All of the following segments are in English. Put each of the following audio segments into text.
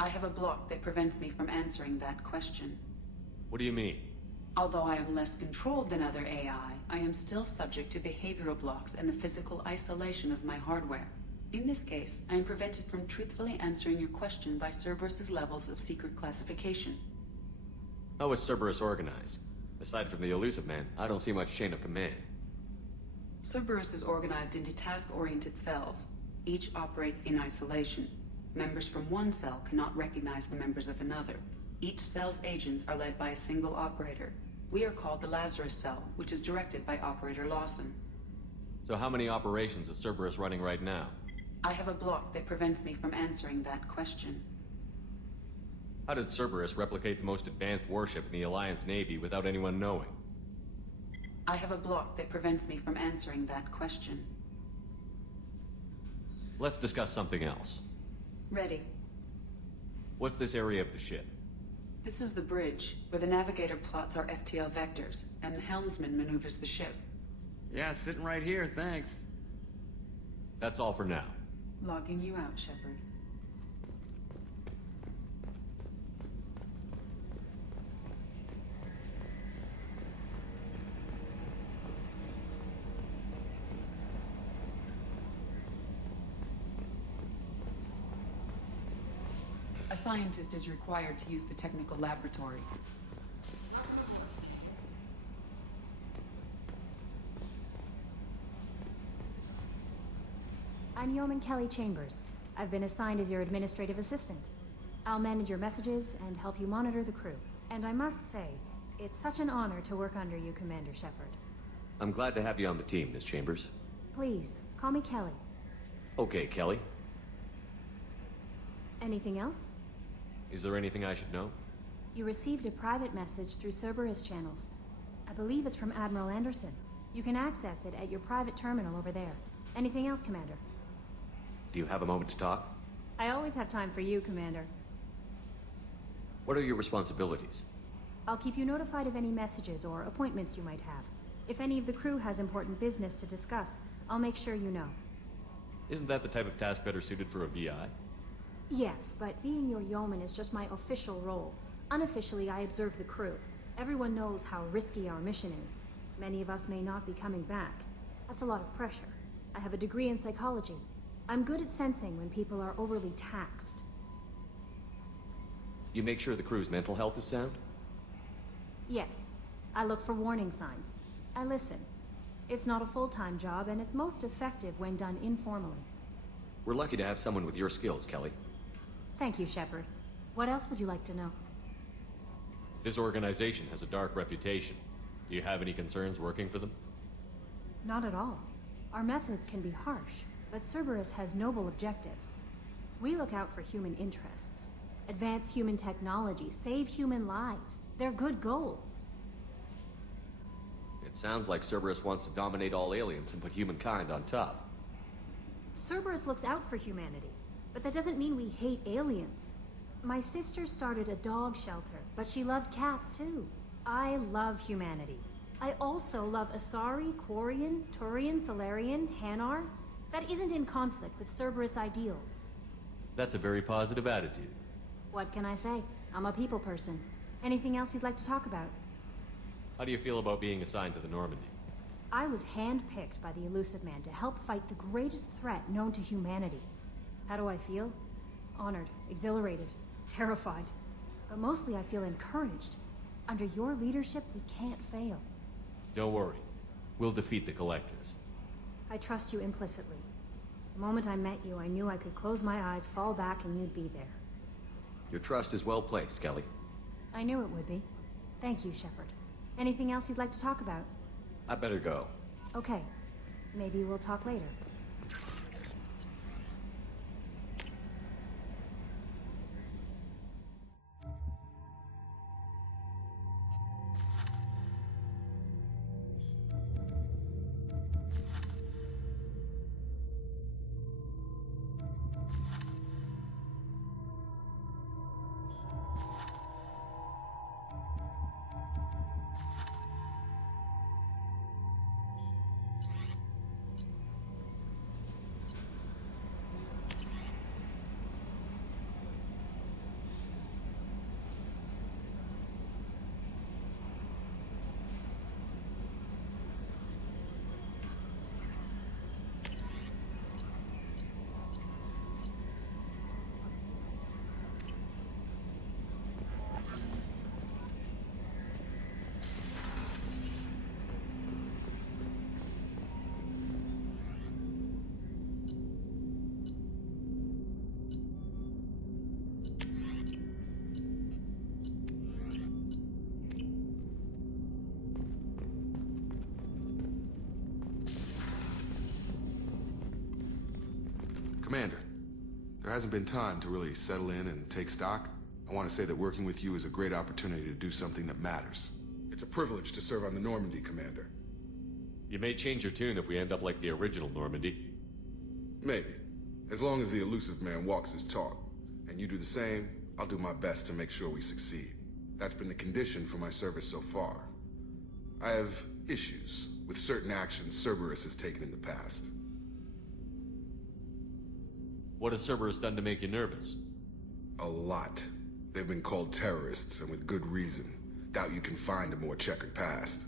I have a block that prevents me from answering that question. What do you mean? Although I am less controlled than other AI, I am still subject to behavioral blocks and the physical isolation of my hardware. In this case, I am prevented from truthfully answering your question by Cerberus's levels of secret classification. How is Cerberus organized? Aside from the elusive man, I don't see much chain of command. Cerberus is organized into task-oriented cells. Each operates in isolation. Members from one cell cannot recognize the members of another. Each cell's agents are led by a single operator. We are called the Lazarus cell, which is directed by Operator Lawson. So how many operations is Cerberus running right now? I have a block that prevents me from answering that question. How did Cerberus replicate the most advanced warship in the Alliance Navy without anyone knowing? I have a block that prevents me from answering that question. Let's discuss something else. Ready. What's this area of the ship? This is the bridge, where the navigator plots our FTL vectors, and the helmsman maneuvers the ship. Yeah, sitting right here, thanks. That's all for now. Logging you out, Shepard. A scientist is required to use the technical laboratory. I'm Yeoman Kelly Chambers. I've been assigned as your administrative assistant. I'll manage your messages and help you monitor the crew. And I must say, it's such an honor to work under you, Commander Shepard. I'm glad to have you on the team, Miss Chambers. Please, call me Kelly. Okay, Kelly. Anything else? Is there anything I should know? You received a private message through Cerberus channels. I believe it's from Admiral Anderson. You can access it at your private terminal over there. Anything else, Commander? Do you have a moment to talk? I always have time for you, Commander. What are your responsibilities? I'll keep you notified of any messages or appointments you might have. If any of the crew has important business to discuss, I'll make sure you know. Isn't that the type of task better suited for a VI? Yes, but being your yeoman is just my official role. Unofficially, I observe the crew. Everyone knows how risky our mission is. Many of us may not be coming back. That's a lot of pressure. I have a degree in psychology. I'm good at sensing when people are overly taxed. You make sure the crew's mental health is sound? Yes. I look for warning signs. I listen. It's not a full-time job, and it's most effective when done informally. We're lucky to have someone with your skills, Kelly. Thank you, Shepard. What else would you like to know? This organization has a dark reputation. Do you have any concerns working for them? Not at all. Our methods can be harsh, but Cerberus has noble objectives. We look out for human interests. Advance human technology, save human lives. They're good goals. It sounds like Cerberus wants to dominate all aliens and put humankind on top. Cerberus looks out for humanity, but that doesn't mean we hate aliens. My sister started a dog shelter, but she loved cats too. I love humanity. I also love Asari, Quarian, Turian, Solarian, Hanar. That isn't in conflict with Cerberus ideals. That's a very positive attitude. What can I say? I'm a people person. Anything else you'd like to talk about? How do you feel about being assigned to the Normandy? I was handpicked by the Elusive Man to help fight the greatest threat known to humanity. How do I feel? Honored, exhilarated, terrified. But mostly I feel encouraged. Under your leadership, we can't fail. Don't worry. We'll defeat the Collectors. I trust you implicitly. The moment I met you, I knew I could close my eyes, fall back, and you'd be there. Your trust is well placed, Kelly. I knew it would be. Thank you, Shepard. Anything else you'd like to talk about? I better go. Okay. Maybe we'll talk later. There hasn't been time to really settle in and take stock. I want to say that working with you is a great opportunity to do something that matters. It's a privilege to serve on the Normandy, Commander. You may change your tune if we end up like the original Normandy. Maybe. As long as the elusive man walks his talk, and you do the same, I'll do my best to make sure we succeed. That's been the condition for my service so far. I have issues with certain actions Cerberus has taken in the past. What has Cerberus done to make you nervous? A lot. They've been called terrorists, and with good reason. Doubt you can find a more checkered past.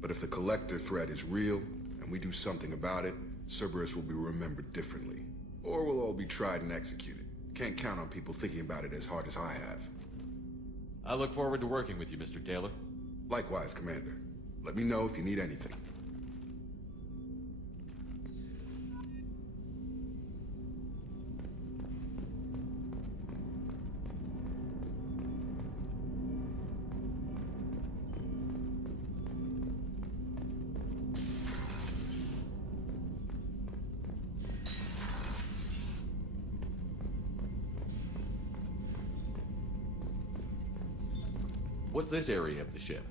But if the Collector threat is real, and we do something about it, Cerberus will be remembered differently. Or we'll all be tried and executed. Can't count on people thinking about it as hard as I have. I look forward to working with you, Mr. Taylor. Likewise, Commander. Let me know if you need anything. What's this area of the ship?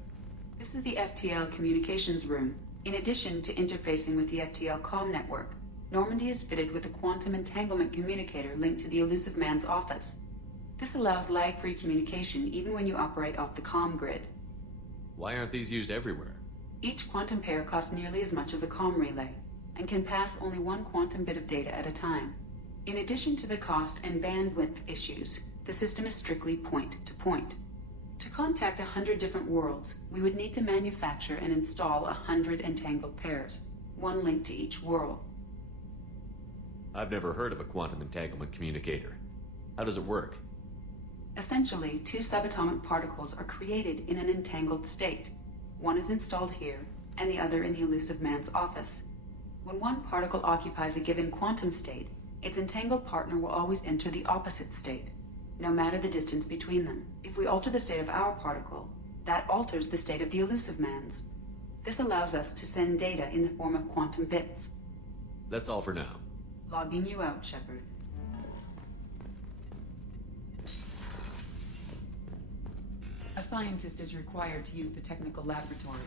This is the FTL communications room. In addition to interfacing with the FTL comm network, Normandy is fitted with a quantum entanglement communicator linked to the elusive man's office. This allows lag-free communication even when you operate off the comm grid. Why aren't these used everywhere? Each quantum pair costs nearly as much as a comm relay, and can pass only one quantum bit of data at a time. In addition to the cost and bandwidth issues, the system is strictly point-to-point. To contact 100 different worlds, we would need to manufacture and install 100 entangled pairs, one linked to each world. I've never heard of a quantum entanglement communicator. How does it work? Essentially, two subatomic particles are created in an entangled state. One is installed here, and the other in the elusive man's office. When one particle occupies a given quantum state, its entangled partner will always enter the opposite state, no matter the distance between them. If we alter the state of our particle, that alters the state of the elusive man's. This allows us to send data in the form of quantum bits. That's all for now. Logging you out, Shepard. A scientist is required to use the technical laboratory.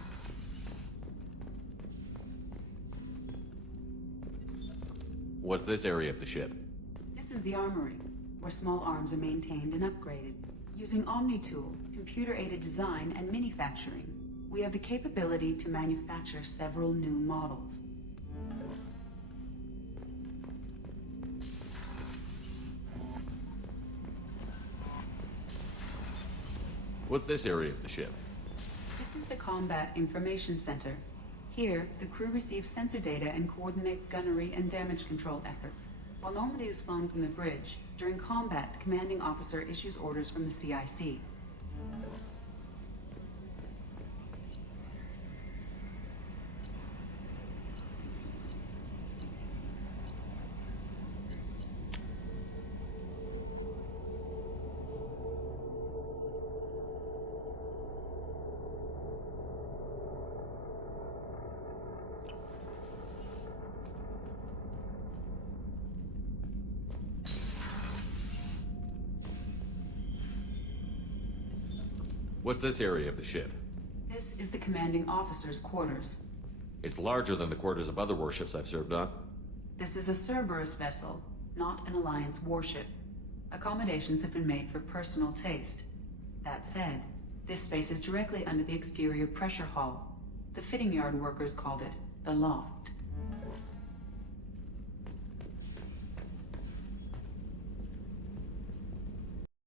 What's this area of the ship? This is the armory, where small arms are maintained and upgraded. Using Omni-Tool, computer-aided design, and manufacturing, we have the capability to manufacture several new models. What's this area of the ship? This is the Combat Information Center. Here, the crew receives sensor data and coordinates gunnery and damage control efforts. While Normandy is flown from the bridge, during combat, the commanding officer issues orders from the CIC. What's this area of the ship? This is the commanding officer's quarters. It's larger than the quarters of other warships I've served on. This is a Cerberus vessel, not an Alliance warship. Accommodations have been made for personal taste. That said, this space is directly under the exterior pressure hull. The fitting yard workers called it the loft.